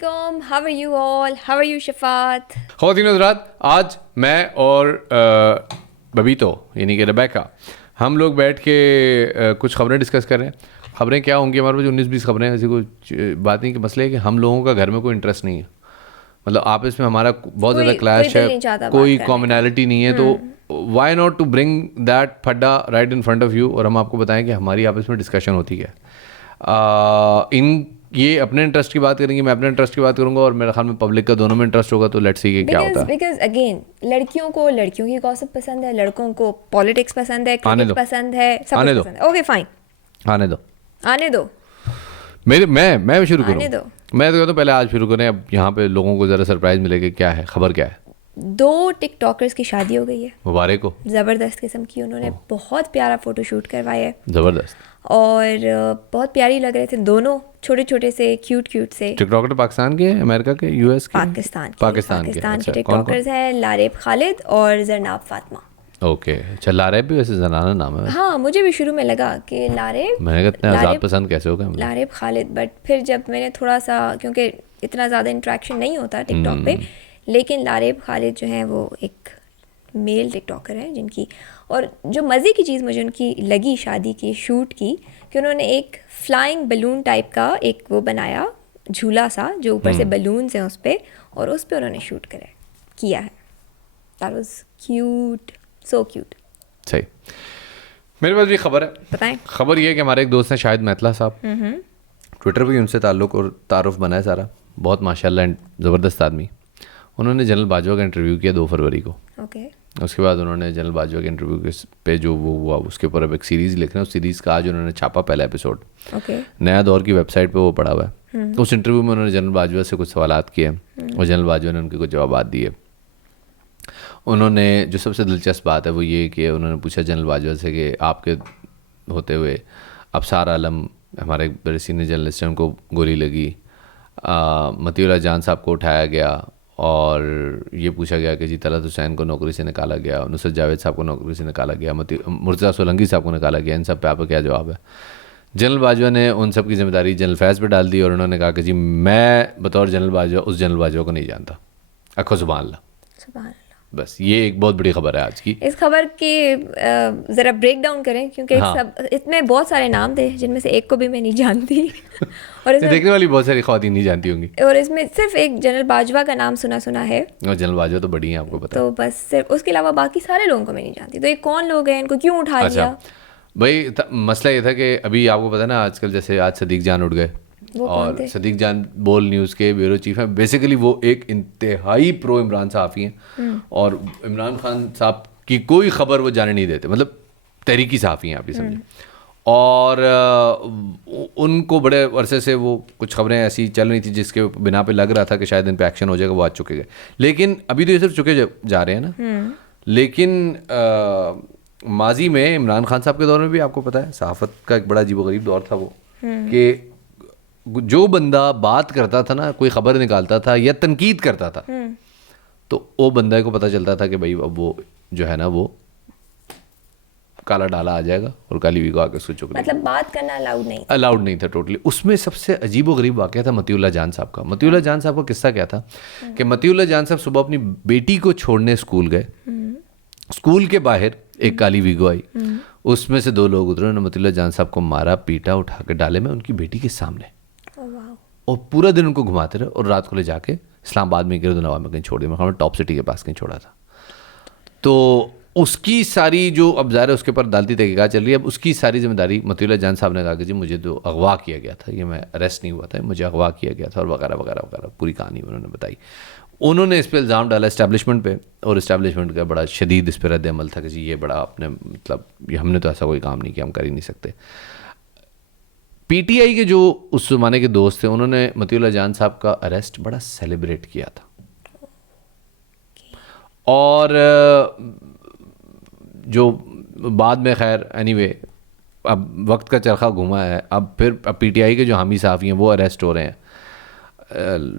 Assalamualaikum. How are you all? How are you, Shafat? ख़वातीन हज़रात, आज मैं और बबीतो यानी कि रेबेका हम लोग बैठ के कुछ खबरें डिस्कस कर रहे हैं। खबरें क्या होंगी, हमारे पास 19-20 खबरें हैं। ऐसी कोई बात नहीं कि मसले है कि हम लोगों का घर में कोई इंटरेस्ट नहीं है, मतलब आपस में हमारा बहुत ज़्यादा क्लैश है, कोई कॉमनैलिटी नहीं है। तो why not to bring that फड्डा right in front of you और हम आपको बताएं कि हमारी आपस में डिस्कशन होती है। ये अपने इंटरेस्ट की बात करेंगे, मैं अपने इंटरेस्ट की बात करूंगा और मेरे ख्याल में पब्लिक का दोनों में इंटरेस्ट होगा। तो लेट्स सी कि क्या होता है। बिकॉज अगेन लड़कियों को लड़कियों की गॉसिप पसंद है, लड़कों को पॉलिटिक्स पसंद है, क्रिकेट पसंद है, सब कुछ पसंद है। ओके फाइन, आने दो मैं शुरू करूँ। मैं तो कहता हूँ पहले आज शुरू करें। अब यहाँ पे लोगों को ज़रा सरप्राइज मिलेगा। क्या है खबर, क्या है? 2 टिकटॉकर्स की शादी हो गई है, मुबारक हो। ज़बरदस्त किस्म की उन्होंने बहुत प्यारा फोटोशूट करवाया है, ज़बरदस्त, और बहुत प्यारी लग रहे थे दोनों, छोटे छोटे से क्यूट से। टिकटॉकर पाकिस्तान के, अमेरिका के, यूएस के? पाकिस्तान के टिकटॉकर्स हैं लारेब खालिद और जरनाब फातिमा। ओके, अच्छा। लारेब भी वैसे जनाना नाम है। हाँ, मुझे भी शुरू में लगा कि लारेब, मैंने कहा इतना आज़ाद पसंद कैसे हो गए लारेब खालिद, बट फिर जब मैंने थोड़ा सा, क्योंकि इतना ज़्यादा इंट्रैक्शन नहीं होता टिकटॉक पे, लेकिन लारेब खालिद जो हैं वो एक मेल टिकटॉकर हैं जिनकी, और जो मज़े की चीज़ मुझे उनकी लगी शादी के शूट की, कि उन्होंने एक फ्लाइंग बलून टाइप का एक वो बनाया, झूला सा जो ऊपर से बलून्स हैं उस पर, और उस पर उन्होंने शूट किया है। That was cute, so cute. सही। मेरे पास भी खबर है, बताएं। खबर ये है कि हमारे एक दोस्त हैं शाहिद महतला साहब, ट्विटर पर भी उनसे ताल्लुक़ और तारुफ बना है सारा। बहुत माशाल्लाह ज़बरदस्त आदमी। उन्होंने जनरल बाजवा का इंटरव्यू किया 2 फरवरी को। ओके। उसके बाद उन्होंने जनरल बाजवा के इंटरव्यू के पे जो वो हुआ उसके ऊपर अब एक सीरीज़ लिख रहे हैं। उस सीरीज़ का आज उन्होंने छापा पहला एपिसोड। नया दौर की वेबसाइट पे वो पड़ा हुआ है। उस इंटरव्यू में उन्होंने जनरल बाजवा से कुछ सवालात किए और जनरल बाजवा ने उनके कुछ जवाब दिए। उन्होंने जो सबसे दिलचस्प बात है वो ये कि उन्होंने पूछा जनरल बाजवा से कि आपके होते हुए अफसार आलम हमारे एक बड़े सीनियर जर्नलिस्ट हैं, उनको गोली लगी, मतीउल्लाह जान साहब को उठाया गया और ये पूछा गया कि जी तलत हुसैन को नौकरी से निकाला गया, नुसरत जावेद साहब को नौकरी से निकाला गया, मुर्तज़ा सोलंकी साहब को निकाला गया। इन सब पे आपका क्या जवाब है? जनरल बाजवा ने उन सब की जिम्मेदारी जनरल फैज़ पे डाल दी और उन्होंने कहा कि जी मैं बतौर जनरल बाजवा उस जनरल बाजवा को नहीं जानता। अखो सुभान अल्लाह। बस ये एक बहुत बड़ी खबर है आज की। इस खबर की ज़रा ब्रेक डाउन करें, क्योंकि सब इसमें बहुत सारे नाम थे जिनमें से एक को भी मैं नहीं जानती और इसमें देखने वाली बहुत सारी ख़वातीन नहीं जानती होंगी, और इसमें सिर्फ एक जनरल बाजवा का नाम सुना है। और जनरल बाजवा तो बड़ी हैं, आपको पता है। तो बस सिर्फ उसके अलावा बाकी सारे लोगों को मैं नहीं जानती। तो ये कौन लोग हैं, इनको क्यों उठा लिया? भाई मसला ये था कि अभी आपको पता है ना, आजकल जैसे आज सदीक जान उठ गए, और सदीक जान बोल न्यूज़ के ब्यूरो चीफ हैं। बेसिकली वो एक इंतहाई प्रो इमरान साफ़ी हैं और इमरान खान साहब की कोई ख़बर वो जाने नहीं देते, मतलब तहरीकी साफ़ी हैं आप ये समझें। और उनको बड़े अरसे से वो कुछ खबरें ऐसी चल रही थी जिसके बिना पे लग रहा था कि शायद इन पे एक्शन हो जाएगा, वो आज चुके गए। लेकिन अभी तो ये सिर्फ चुके जा रहे हैं ना। लेकिन माजी में इमरान खान साहब के दौर में भी आपको पता है सहाफ़त का एक बड़ा अजीबोगरीब दौर था वो, कि जो बंदा बात करता था ना, कोई ख़बर निकालता था या तनकीद करता था, तो वो बंदे को पता चलता था कि भाई अब वो जो है ना वो काला डाला आ जाएगा और काली वी को आके उसको चुक, मतलब बात करना अलाउड नहीं था टोटली। उसमें सबसे अजीबोगरीब वाक़या था मतीउल्लाह जान साहब का। मतीउल्लाह जान साहब का किस्सा क्या था कि मतीउल्लाह जान साहब सुबह अपनी बेटी को छोड़ने स्कूल गए। स्कूल के बाहर एक काली वीगो आई, उसमें से 2 लोग उतरे, उन्होंने मतीउल्लाह जान साहब को मारा, पीटा, उठा के डाले में उनकी बेटी के सामने, और पूरा दिन उनको घुमाते रहे और रात को ले जाके इस्लामाबाद में गिरदनवा में कहीं छोड़ दिया, मतलब टॉप सिटी के पास कहीं छोड़ा था। तो उसकी सारी जो अब ज़ाहिर है उसके ऊपर अदालती तहकीकात चल रही है। अब उसकी सारी जिम्मेदारी मतीउल्लाह जान साहब ने कहा कि जी मुझे तो अगवा किया गया था, ये मैं अरेस्ट नहीं हुआ था, मुझे अगवा किया गया था और वगैरह वगैरह वगैरह पूरी कहानी उन्होंने बताई। उन्होंने इस पर इल्ज़ाम डाला इस्टेब्लिशमेंट पे, और इस्टेब्लिशमेंट का बड़ा शदीद इस पर रद्द अमल था कि जी ये बड़ा आपने, मतलब ये हमने तो ऐसा कोई काम नहीं किया, हम कर ही नहीं सकते। पीटीआई के जो उस ज़माने के दोस्त थे उन्होंने मतीउल्लाह जान साहब का अरेस्ट बड़ा सेलिब्रेट किया था, और जो बाद में खैर एनीवे अब वक्त का चरखा घुमा है, अब फिर पीटीआई के जो हामी साहब हैं वो अरेस्ट हो रहे हैं।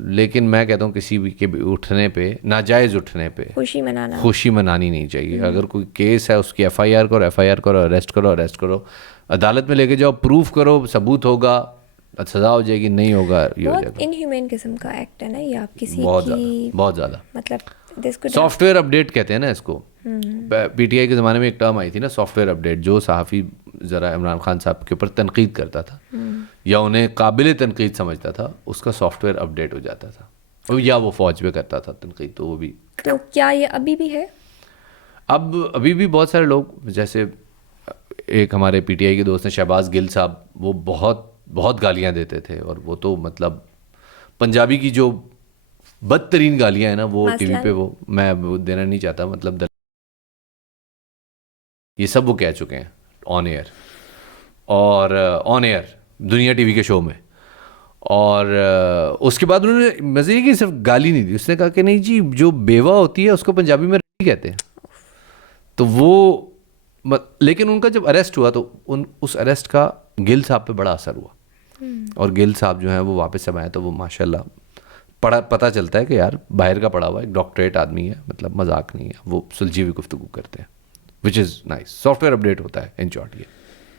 लेकिन मैं कहता हूँ किसी भी के उठने पे, नाजायज़ उठने पे खुशी मनानी नहीं चाहिए। अगर कोई केस है उसकी एफआईआर करो, अरेस्ट करो, अदालत में लेके जाओ, प्रूफ करो, सबूत होगा, सजा हो जाएगी, नहीं होगा ये हो बहुत जाएगा। इनह्यूमन किस्म का एक्ट है ना ये, आप किसी बहुत की ज़्यादा, बहुत ज़्यादा। मतलब सॉफ्टवेयर अपडेट कहते हैं ना इसको। पीटीआई के ज़माने में एक टर्म आई थी ना, सॉफ्टवेयर अपडेट, जो सहाफ़ी ज़रा इमरान खान साहब के ऊपर तनकीद करता था या उन्हें काबिल तनकीद समझता था, उसका सॉफ्टवेयर अपडेट हो जाता था, या वो फ़ौज पे करता था तनकीद, तो वो भी। तो क्या ये अभी भी है? अब अभी भी बहुत सारे लोग, जैसे एक हमारे पीटीआई के दोस्त हैं शहबाज गिल साहब, वो बहुत बहुत गालियाँ देते थे, और वो तो मतलब पंजाबी की जो बदतरीन गालियाँ हैं ना, वो टीवी पे वो मैं वो देना नहीं चाहता, मतलब ये सब वो कह चुके हैं ऑन एयर, और ऑन एयर दुनिया टीवी के शो में। और उसके बाद उन्होंने मज़े की सिर्फ गाली नहीं दी, उसने कहा कि नहीं जी, जो बेवा होती है उसको पंजाबी में रही कहते हैं। तो वो लेकिन उनका जब अरेस्ट हुआ तो उस अरेस्ट का गिल साहब पे बड़ा असर हुआ, और गिल साहब जो है वो वापस जब आए तो वो माशाल्लाह पता चलता है कि यार बाहर का पढ़ा हुआ एक डॉक्टरेट आदमी है, मतलब मजाक नहीं है, वो सुलझी हुई गुफ्तगू करते हैं, which is nice. Software update होता है इन शॉर्ट ये।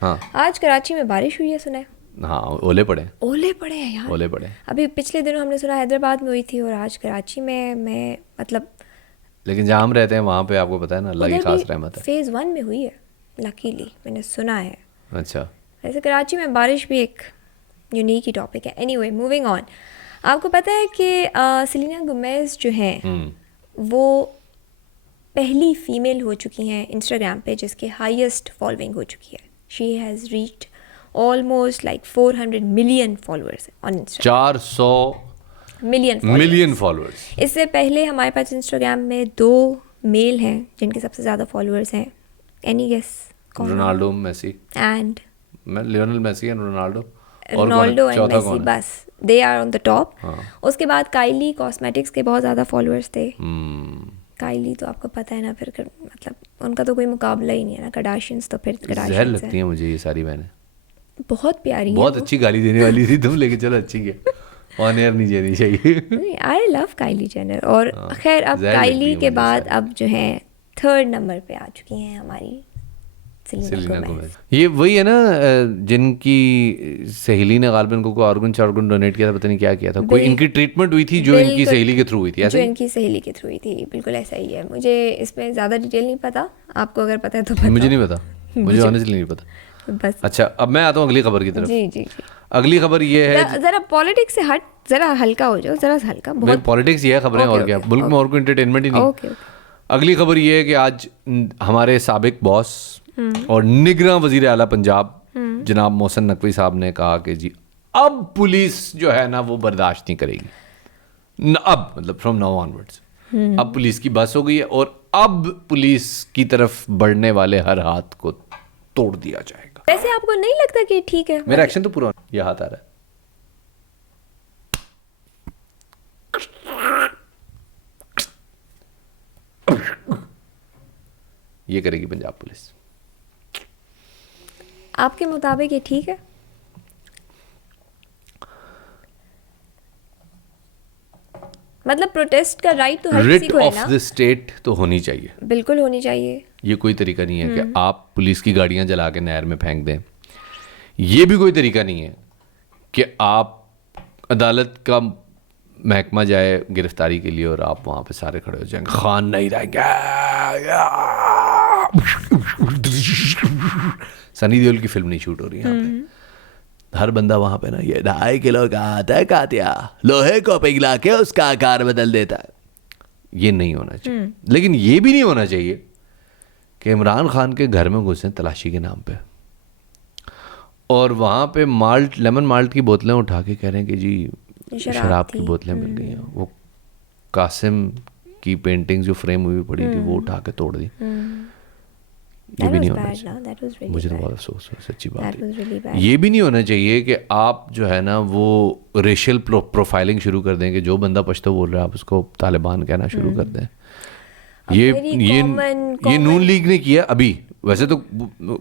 हाँ, आज कराची में बारिश हुई है सुना है? हाँ, ओले पड़े हैं। ओले पड़े हैं यार, ओले पड़े। अभी पिछले दिनों हमने सुना हैदराबाद में हुई थी, और आज कराची में मैं मतलब, लेकिन जहाँ हम रहते हैं वहाँ पे आपको पता है ना, अल्लाह की खास रहमत है। फेज़ 1 में हुई है लकीली, मैंने सुना है। अच्छा, वैसे कराची में बारिश भी एक यूनिक ही टॉपिक है। Anyway, moving on. आपको पता है कि सेलेना गोमेज जो हैं वो पहली फीमेल हो चुकी हैं इंस्टाग्राम पे जिसके हाईएस्ट फॉलोइंग हो चुकी है। She has reached almost like 400 million followers on Instagram. 400 million followers. इससे पहले हमारे पास इंस्टाग्राम में 2 मेल हैं जिनके सबसे ज़्यादा फॉलोअर्स हैं। एनी गेस कौन? Ronaldo, Messi and Lionel Messi and Ronaldo and Messi, बस they are on the top. उसके बाद काइली कॉस्मेटिक्स के बहुत ज़्यादा फॉलोअर्स थे। काइली तो आपको पता है ना, फिर मतलब उनका तो कोई मुकाबला ही नहीं है ना। कडाशियंस तो फिर जहर लगती हैं मुझे ये सारी बहनें। बहुत प्यारी, बहुत अच्छी गाली देने वाली थी तुम, लेकिन चलो अच्छी है, ऑन एयर नहीं देनी चाहिए। I love Kylie Jenner. और खैर अब काइली के बाद अब जो है 3rd नंबर पे आ चुकी हैं हमारी सेलेना गोमेज। ये वही है ना जिनकी सहेली ने गालिबन को ऑर्गन डोनेट किया था, पता नहीं क्या किया था, कोई इनकी ट्रीटमेंट हुई थी जो इनकी सहेली के थ्रू हुई थी, जो इनकी सहेली के थ्रू हुई थी, बिल्कुल ऐसा ही है। मुझे इसमें ज़्यादा डिटेल नहीं पता, आपको अगर पता है तो पता। मुझे नहीं पता, मुझे ऑनेस्टली नहीं पता बस। अच्छा, अब मैं आता हूँ अगली खबर की तरफ। जी जी जी। अगली खबर ये है, जरा पॉलिटिक्स से हट, जरा हल्का हो जाओ, जरा हल्का। बहुत पॉलिटिक्स ये है खबरें, और क्या मुल्क में और कोई एंटरटेनमेंट ही नहीं। अगली खबर ये है कि आज हमारे साबिक बॉस और निगरान वजीर आला पंजाब जनाब मोहसिन नकवी साहब ने कहा कि जी अब पुलिस जो है ना वो बर्दाश्त नहीं करेगी, अब मतलब फ्रॉम नाउ ऑनवर्ड्स अब पुलिस की बस हो गई है, और अब पुलिस की तरफ बढ़ने वाले हर हाथ को तोड़ दिया जाएगा। वैसे आपको नहीं लगता कि ठीक है? मेरा एक्शन तो पूरा, ये हाथ आ रहा है, ये करेगी पंजाब पुलिस। आपके मुताबिक ये ठीक है? मतलब प्रोटेस्ट का राइट तो हर किसी को है ना। रिट ऑफ द स्टेट तो होनी चाहिए, बिल्कुल होनी चाहिए। ये कोई तरीका नहीं है कि आप पुलिस की गाड़ियां जला के नहर में फेंक दें। ये भी कोई तरीका नहीं है कि आप अदालत का महकमा जाए गिरफ्तारी के लिए और आप वहाँ पे सारे खड़े हो जाएंगे, खान नहीं रहेंगे। सनी देओल की फिल्म नहीं शूट हो रही यहाँ पे, हर बंदा वहाँ पे ना ये 2.5 किलो का आता है कातिया, लोहे को पिघला के उसका आकार बदल देता है। ये नहीं होना चाहिए। लेकिन ये भी नहीं होना चाहिए कि इमरान खान के घर में घुसे तलाशी के नाम पे और वहाँ पे लेमन माल्ट की बोतलें उठा के कह रहे हैं कि जी शराब की बोतलें मिल गई हैं। वो कासिम की पेंटिंग जो फ्रेम हुई पड़ी थी वो उठा के तोड़ दी। ये भी नहीं होना चाहिए। मुझे तो बहुत अफसोस है, सच्ची बात है। ये भी नहीं होना चाहिए कि आप जो है ना वो रेशियल प्रोफाइलिंग शुरू कर दें कि जो बंदा पश्तो बोल रहा है आप उसको तालिबान कहना शुरू कर दें। ये नून लीग ने किया अभी, वैसे तो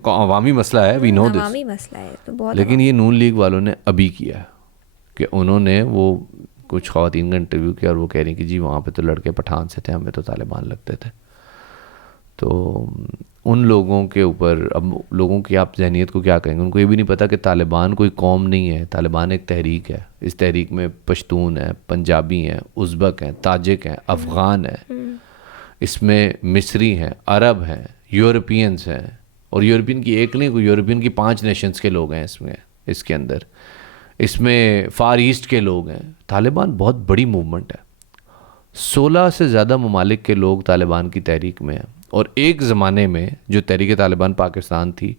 अवामी मसला है, वी नो दिस, लेकिन ये नून लीग वालों ने अभी किया कि उन्होंने वो कुछ ख़वातीन का इंटरव्यू किया और वो कह रही कि जी वहाँ पे तो लड़के पठान से थे, हमें तो तालिबान लगते थे। तो उन लोगों के ऊपर, अब लोगों की आप जहनीत को क्या कहेंगे, उनको ये भी नहीं पता कि तालिबान कोई कौम नहीं है, तालिबान एक तहरीक है। इस तहरीक में पश्तून है, पंजाबी हैं, उज़्बक हैं, ताजिक हैं, अफ़गान हैं, इसमें मिस्री हैं, अरब हैं, यूरोपियंस हैं, और यूरोपियन की एक नहीं, यूरोपियन की 5 नेशंस के लोग हैं इसमें, इसके अंदर, इसमें फार ईस्ट के लोग हैं। तालिबान बहुत बड़ी मूवमेंट है, 16 से ज़्यादा ममालिक के लोग तालिबान की तहरीक में हैं। और एक ज़माने में जो तहरीक तालिबान पाकिस्तान थी,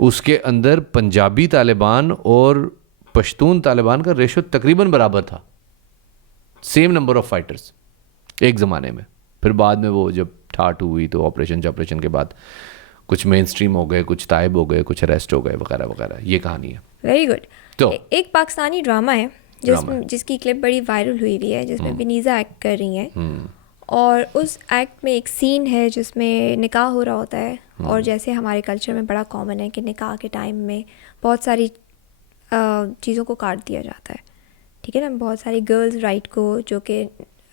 उसके अंदर पंजाबी तालिबान और पश्तून तालिबान का रेशो तकरीबन बराबर था, सेम नंबर ऑफ फाइटर्स एक ज़माने में। फिर बाद में वो जब ठाट हुई तो ऑपरेशन के बाद कुछ मेन स्ट्रीम हो गए, कुछ तायब हो गए, कुछ अरेस्ट हो गए, वगैरह वगैरह। ये कहानी है। Very good. तो एक पाकिस्तानी ड्रामा है जिसकी क्लिप बड़ी वायरल हुई हुई है, जिसमें बिनीज़ा एक्ट कर रही हैं, और उस एक्ट में एक सीन है जिसमें निकाह हो रहा होता है। और जैसे हमारे कल्चर में बड़ा कॉमन है कि निकाह के टाइम में बहुत सारी चीज़ों को काट दिया जाता है, ठीक है ना, बहुत सारी गर्ल्स राइट को जो कि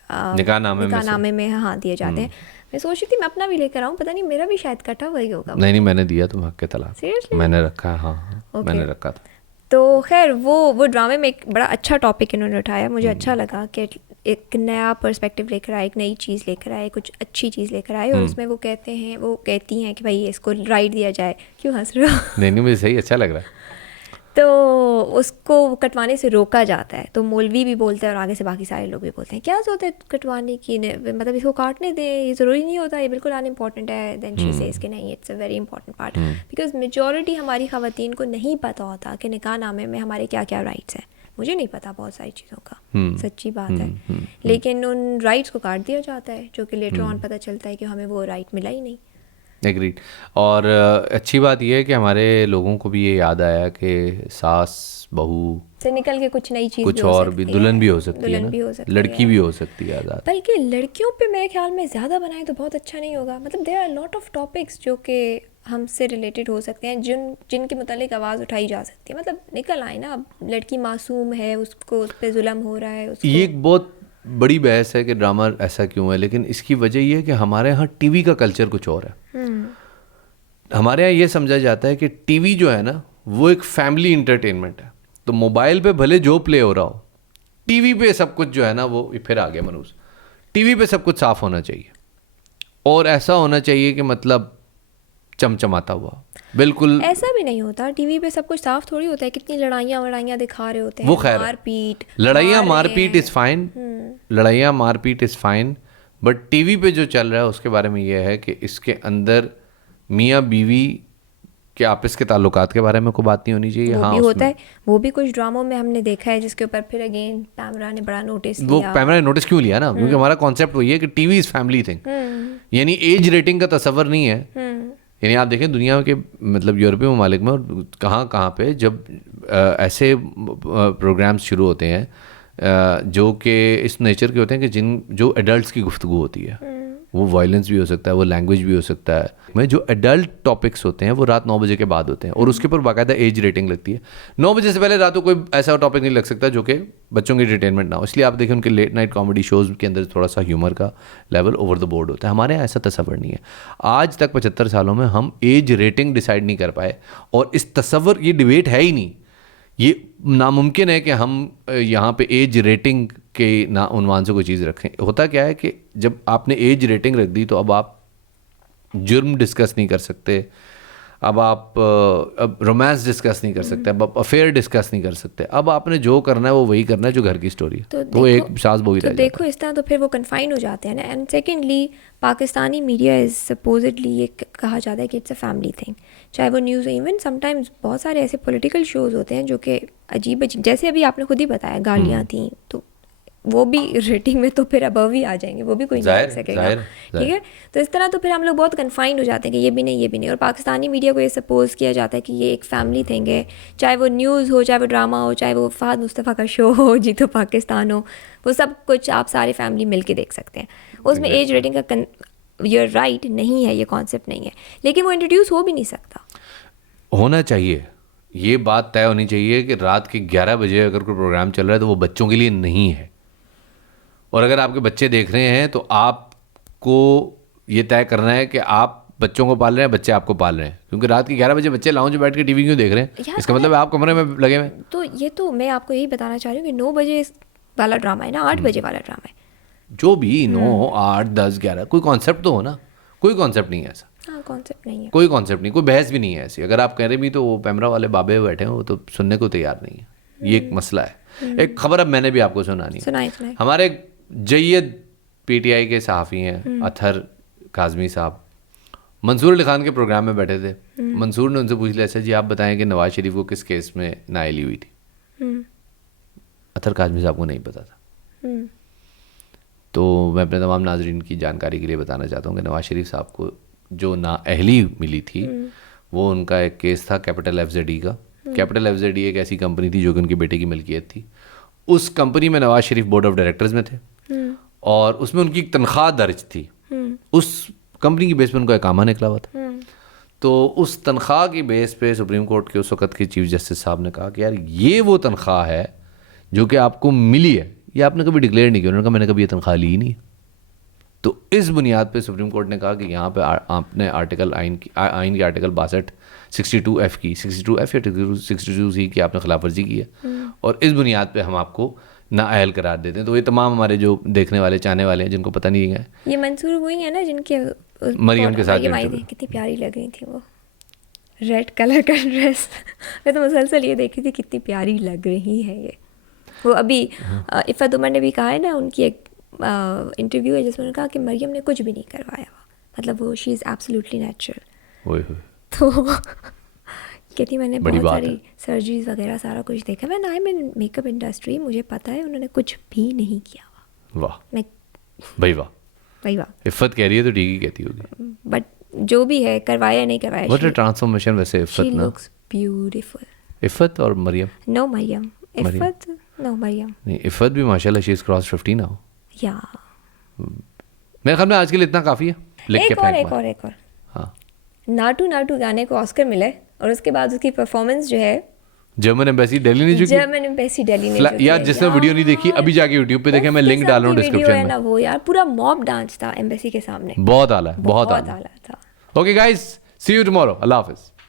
निकाहनामे में हाँ दिए जाते हैं। मैं सोच रही थी मैं अपना भी लेकर आऊँ, पता नहीं मेरा भी शायद कटा वही होगा। नहीं मैंने दिया तुम हक के तलाक, सीरियसली मैंने रखा है। हाँ okay. मैंने रखा था। तो खैर वो ड्रामे में एक बड़ा अच्छा टॉपिक इन्होंने उठाया, मुझे अच्छा लगा कि एक नया पर्सपेक्टिव लेकर आए, एक नई चीज़ लेकर आए, कुछ अच्छी चीज़ लेकर आए। और उसमें वो कहती हैं कि भाई इसको राइट दिया जाए। क्यों हंस रहे हो? नहीं मुझे सही अच्छा लग रहा है। तो उसको कटवाने से रोका जाता है। तो मौलवी भी बोलते हैं और आगे से बाकी सारे लोग भी बोलते हैं क्या ज़रूरत है कटवाने की, मतलब इसको काटने दें, ये ज़रूरी नहीं होता, ये बिल्कुल अनइम्पॉर्टेंट है। देन शी सेज कि नहीं, it's a very important part, because majority हमारी ख़वातीन को नहीं पता होता कि निकाहनामे में हमारे क्या क्या राइट्स हैं। मुझे नहीं पता बहुत सारी चीज़ों का, सच्ची बात है। लेकिन उन राइट्स को काट दिया जाता है, जो कि लेटर ऑन पता चलता है कि हमें वो राइट मिला ही नहीं। एग्रीड। और अच्छी बात यह है कि हमारे लोगों को भी ये याद आया कि सास बहू से निकल के कुछ नई चीज़ कुछ और भी, दुल्हन भी हो सकती है ना, लड़की भी हो सकती है आज़ाद। बल्कि लड़कियों पे मेरे ख्याल में ज़्यादा बनाए तो बहुत अच्छा नहीं होगा। मतलब there are lot of topics जो कि हमसे रिलेटेड हो सकते हैं, जिनके मुतालिक आवाज़ उठाई जा सकती है। मतलब निकल आए ना, अब लड़की मासूम है, उसको उस पर जुल्म हो रहा है। ये एक बहुत बड़ी बहस है कि ड्रामा ऐसा क्यों है, लेकिन इसकी वजह ये है कि हमारे यहाँ टीवी का कल्चर कुछ और है। हमारे यहाँ ये समझा जाता है कि टीवी जो है ना वो एक फैमिली इंटरटेनमेंट है। तो मोबाइल पे भले जो प्ले हो रहा हो, टीवी पे सब कुछ जो है ना वो फिर आ गया मनूस, टीवी पे सब कुछ साफ होना चाहिए और ऐसा होना चाहिए कि मतलब चमचमाता हुआ। बिल्कुल ऐसा भी नहीं होता, टीवी पे सब कुछ साफ थोड़ी होता है। कितनी लड़ाइयाँ दिखा रहे होते हैं, वो खैर मारपीट, लड़ाइयाँ मारपीट इज़ फाइन, लड़ाइयाँ मारपीट इज़ फाइन, बट टीवी पे जो चल रहा है उसके बारे में ये है कि इसके अंदर मियाँ बीवी के आपस के ताल्लुकात के बारे में कोई बात नहीं होनी चाहिए। वो भी होता है, वो भी कुछ ड्रामों में हमने देखा है, जिसके ऊपर फिर अगेन पैमरा ने बड़ा नोटिस लिया। वो पैमरा ने नोटिस क्यों लिया ना, क्योंकि हमारा कॉन्सेप्ट वही है कि टीवी इज़ फैमिली थिंग, यानी एज रेटिंग का तस्वर नहीं है। यानी आप देखें दुनिया के मतलब यूरोपीय ममालिक में और कहाँ पे जब ऐसे प्रोग्राम्स शुरू होते हैं जो कि इस नेचर के होते हैं कि जो एडल्ट्स की गुफ्तगू होती है, वो वायलेंस भी हो सकता है, वो लैंग्वेज भी हो सकता है, में जो एडल्ट टॉपिक्स होते हैं वो रात 9 बजे के बाद होते हैं और उसके ऊपर बाकायदा एज रेटिंग लगती है। 9 बजे से पहले रात को कोई ऐसा टॉपिक नहीं लग सकता जो कि बच्चों की एंटरटेनमेंट ना हो। इसलिए आप देखें उनके लेट नाइट कॉमेडी शोज़ के अंदर थोड़ा सा ह्यूमर का लेवल ओवर द बोर्ड होता है। हमारे यहाँ ऐसा तस्वर नहीं है। आज तक 75 सालों में हम एज रेटिंग डिसाइड नहीं कर पाए और इस तस्वर, ये डिबेट है ही नहीं। ये नामुमकिन है कि हम यहाँ पे एज रेटिंग के ना उन्वान से कोई चीज़ रखें। होता क्या है कि जब आपने एज रेटिंग रख दी तो अब आप जुर्म डिस्कस नहीं कर सकते, अब आप रोमांस डिस्कस नहीं कर सकते, अब आप अफेयर डिस्कस नहीं कर सकते। अब आपने जो करना है वो वही करना है जो घर की स्टोरी है। तो एक सास बहू तो देखो इस तरह तो फिर वो कन्फाइन हो जाते हैं ना। And secondly Pakistani media is supposedly ये कहा जाता है कि इट्स अ फैमिली थिंग, चाहे वो न्यूज़, इवन समटाइम्स बहुत सारे ऐसे पॉलिटिकल शोज़ होते हैं जो कि अजीब अजीब, जैसे अभी आपने खुद ही बताया गालियाँ थी, तो वो भी रेटिंग में तो फिर अबव ही आ जाएंगे, वो भी कोई नहीं कर सकेगा, ठीक है। तो इस तरह तो फिर हम लोग बहुत कन्फाइंड हो जाते हैं कि ये भी नहीं, ये भी नहीं। और पाकिस्तानी मीडिया को ये सपोज किया जाता है कि ये एक फैमिली थिंग है, चाहे वो न्यूज़ हो, चाहे वो ड्रामा हो, चाहे वो फहद मुस्तफ़ा का शो हो, जीतो पाकिस्तान हो, वो सब कुछ आप सारे फैमिली मिल के देख सकते हैं। उसमें एज रेटिंग का यूर राइट नहीं है, ये कॉन्सेप्ट नहीं है, लेकिन वो इंट्रोड्यूस हो भी नहीं सकता। होना चाहिए, ये बात तय होनी चाहिए कि रात के 11 बजे अगर कोई प्रोग्राम चल रहा है तो वो बच्चों के लिए नहीं है। और अगर आपके बच्चे देख रहे हैं तो आपको ये तय करना है कि आप बच्चों को पाल रहे हैं, बच्चे आपको पाल रहे हैं, क्योंकि रात के 11 बजे बच्चे लाउंज में बैठ के टीवी क्यों देख रहे हैं? इसका मतलब है आप कमरे में लगे हुए। तो ये तो मैं आपको यही बताना चाह रही हूँ कि 9 बजे वाला ड्रामा है ना, 8 बजे वाला ड्रामा है, जो भी 9, 8, 10, 11, कोई कॉन्सेप्ट तो हो ना। कोई कॉन्सेप्ट नहीं है ऐसा। हाँ, कॉन्सेप्ट नहीं है, कोई कॉन्सेप्ट नहीं, कोई बहस भी नहीं है ऐसी। अगर आप कह रहे भी तो वो पैमरा वाले बाबे बैठे हैं, वो तो सुनने को तैयार नहीं है। ये एक मसला है। एक खबर अब मैंने भी आपको सुनानी है। सुनाए। हमारे जय्यद पीटीआई के सहाफ़ी हैं अतहर काज़मी साहब, मंसूर अली खान के प्रोग्राम में बैठे थे। मंसूर ने उनसे पूछ लिया, अच्छा जी आप बताएं कि नवाज शरीफ को किस केस में नाअहली हुई थी? अतहर काज़मी साहब को नहीं पता था। तो मैं अपने तमाम नाजरीन की जानकारी के लिए बताना चाहता हूँ कि नवाज शरीफ साहब को जो नाअहली मिली थी वो उनका एक केस था कैपिटल FZE का। कैपिटल FZE एक ऐसी कंपनी थी जो कि उनके बेटे की मिल्कियत थी। उस कंपनी में Nawaz Sharif board of directors में थे और उसमें उनकी एक तनख्वाह दर्ज थी। उस कंपनी की बेस पर उनका इकामा निकला हुआ था। तो उस तनख्वाह की बेस पे सुप्रीम कोर्ट के उस वक्त के चीफ जस्टिस साहब ने कहा कि यार ये वो तनख्वाह है जो कि आपको मिली है, ये आपने कभी डिक्लेयर नहीं किया। उन्होंने कहा मैंने कभी ये तनख्वाह ली ही नहीं। तो इस बुनियाद पे सुप्रीम कोर्ट ने कहा कि यहाँ पे आपने आइन के आर्टिकल 62 62F की 62F या 62C की आपने खिलाफ वर्जी की है और इस बुनियाद पे हम आपको नाअहल करार देते हैं। तो ये तमाम हमारे जो देखने वाले चाहने वाले हैं जिनको पता नहीं है, ये मंसूर वही है ना जिनके मरियम के साथ कितनी प्यारी लग रही थी वो रेड कलर का ड्रेस। मैं तो मुसलसल ये देखी थी कितनी प्यारी लग रही है ये। वो अभी इफ़त उमर ने भी कहा है ना, उनकी एक इंटरव्यू है जिसमें उन्होंने कहा कि मरियम ने कुछ भी नहीं करवाया हुआ, मतलब वो शी इज़ एब्सोल्युटली नेचुरल। तो कहती मैंने बहुत सारी सर्जरीज वगैरह सारा कुछ देखा, मैं आई मीन मेकअप इंडस्ट्री, मुझे पता है उन्होंने कुछ भी नहीं किया हुआ। वाह मैं भाई वाह, भाई वाह। इफ़त कह रही है तो ठीक ही कहती होगी, बट जो भी है करवाया नहीं करवाया, व्हाट अ ट्रांसफॉर्मेशन। वैसे इफ़त ना लुक्स ब्यूटीफुल। इफ़त और मरियम? नो मरियम, इफ़त नो मरियम नहीं, इफ़त भी माशाल्लाह शी इज़ क्रॉस 50 नाउ। या मेरे ख्याल में आज के लिए इतना काफ़ी है। एक और हाँ, नाटू गाने को ऑस्कर मिले और उसके बाद उसकी परफॉर्मेंस जो है जर्मन एम्बेसी दिल्ली नहीं झुकी। जर्मन एम्बेसी दिल्ली नहीं यार जिसने वीडियो नहीं देखी अभी जाके यूट्यूब पे देखे, मैं लिंक डाल रहा हूँ डिस्क्रिप्शन में। ना वो यार पूरा मॉब डांस था एम्बेसी के सामने, बहुत आला, बहुत आला था। Okay guys, see you tomorrow. अल्लाह हाफिज।